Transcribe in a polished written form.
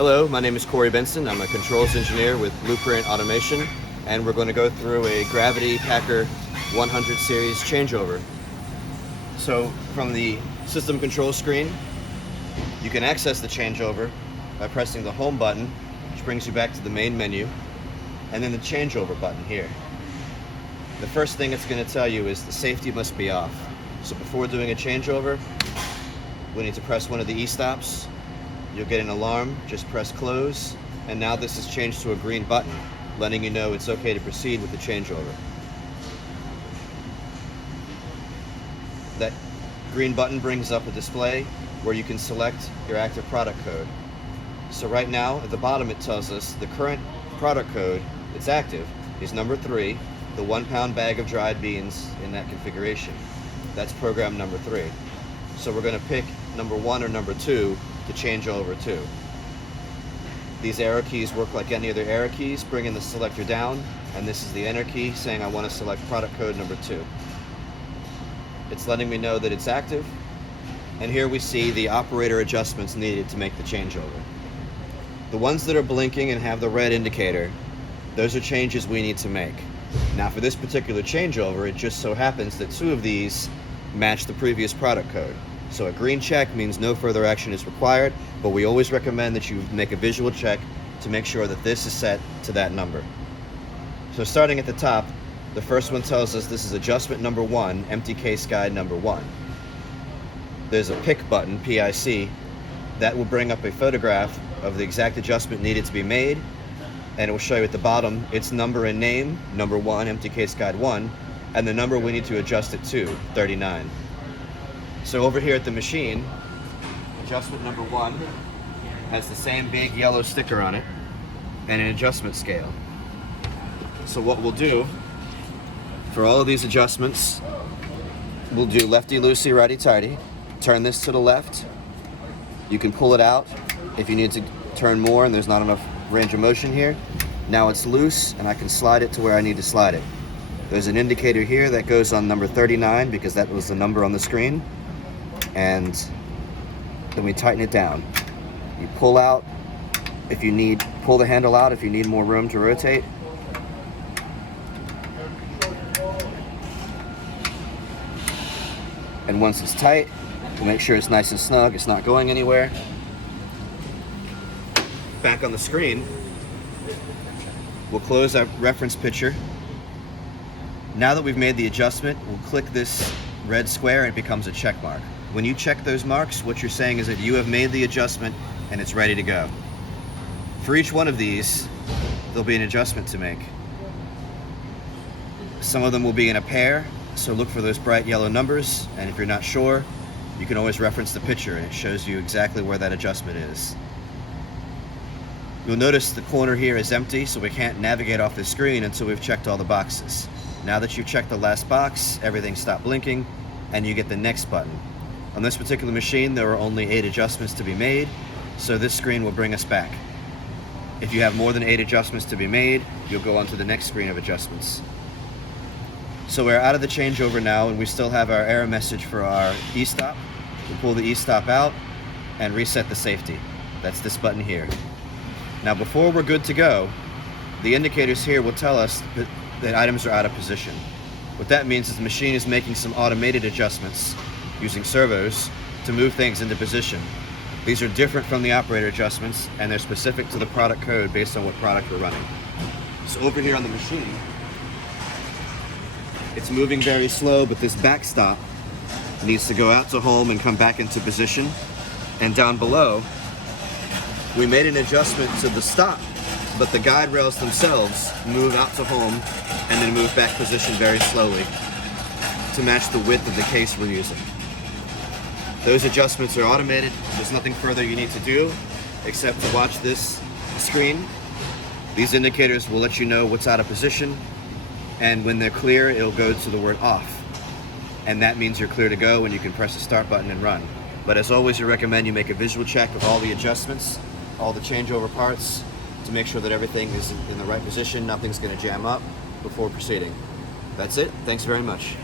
Hello, my name is Cory Benson. I'm a controls engineer with BluePrint Automation, and we're going to go through a Gravity Packer 100 series changeover. So from the system control screen, you can access the changeover by pressing the home button, which brings you back to the main menu, and then the changeover button here. The first thing it's going to tell you is the safety must be off. So before doing a changeover, we need to press one of the e-stops. You'll get an alarm, just press close, and now this has changed to a green button, letting you know it's okay to proceed with the changeover. That green button brings up a display where you can select your active product code. So right now, at the bottom it tells us the current product code that's active is number 3, the 1 pound bag of dried beans in that configuration. That's program number 3. So we're going to pick number 1 or number 2 to change over to. These arrow keys work like any other arrow keys, bringing the selector down, and this is the enter key saying I want to select product code number 2. It's letting me know that it's active, and here we see the operator adjustments needed to make the changeover. The ones that are blinking and have the red indicator, those are changes we need to make. Now for this particular changeover, it just so happens that 2 of these match the previous product code. So a green check means no further action is required, but we always recommend that you make a visual check to make sure that this is set to that number. So starting at the top, the first one tells us this is adjustment number 1, empty case guide number 1. There's a pick button, PIC, that will bring up a photograph of the exact adjustment needed to be made, and it will show you at the bottom its number and name, number 1, empty case guide 1, and the number we need to adjust it to, 39. So over here at the machine, adjustment number 1 has the same big yellow sticker on it and an adjustment scale. So what we'll do for all of these adjustments, we'll do lefty-loosey, righty-tighty. Turn this to the left. You can pull it out if you need to turn more and there's not enough range of motion here. Now it's loose and I can slide it to where I need to slide it. There's an indicator here that goes on number 39 because that was the number on the screen. And then we tighten it down. You pull out if you need, pull the handle out if you need more room to rotate. And once it's tight, we'll make sure it's nice and snug, it's not going anywhere. Back on the screen, we'll close our reference picture. Now that we've made the adjustment, we'll click this red square and it becomes a check mark. When you check those marks, what you're saying is that you have made the adjustment and it's ready to go. For each one of these, there'll be an adjustment to make. Some of them will be in a pair, so look for those bright yellow numbers, and if you're not sure, you can always reference the picture and it shows you exactly where that adjustment is. You'll notice the corner here is empty, so we can't navigate off the screen until we've checked all the boxes. Now that you've checked the last box, everything stopped blinking, and you get the next button. On this particular machine, there are only 8 adjustments to be made, so this screen will bring us back. If you have more than 8 adjustments to be made, you'll go on to the next screen of adjustments. So we're out of the changeover now, and we still have our error message for our e-stop. We'll pull the e-stop out and reset the safety. That's this button here. Now before we're good to go, the indicators here will tell us that items are out of position. What that means is the machine is making some automated adjustments using servos to move things into position. These are different from the operator adjustments, and they're specific to the product code based on what product we're running. So over here on the machine, it's moving very slow, but this backstop needs to go out to home and come back into position. And down below, we made an adjustment to the stop, but the guide rails themselves move out to home and then move back position very slowly to match the width of the case we're using. Those adjustments are automated. There's nothing further you need to do except to watch this screen. These indicators will let you know what's out of position, and when they're clear, it'll go to the word off. And that means you're clear to go and you can press the start button and run. But as always, we recommend you make a visual check of all the adjustments, all the changeover parts, to make sure that everything is in the right position, nothing's going to jam up before proceeding. That's it. Thanks very much.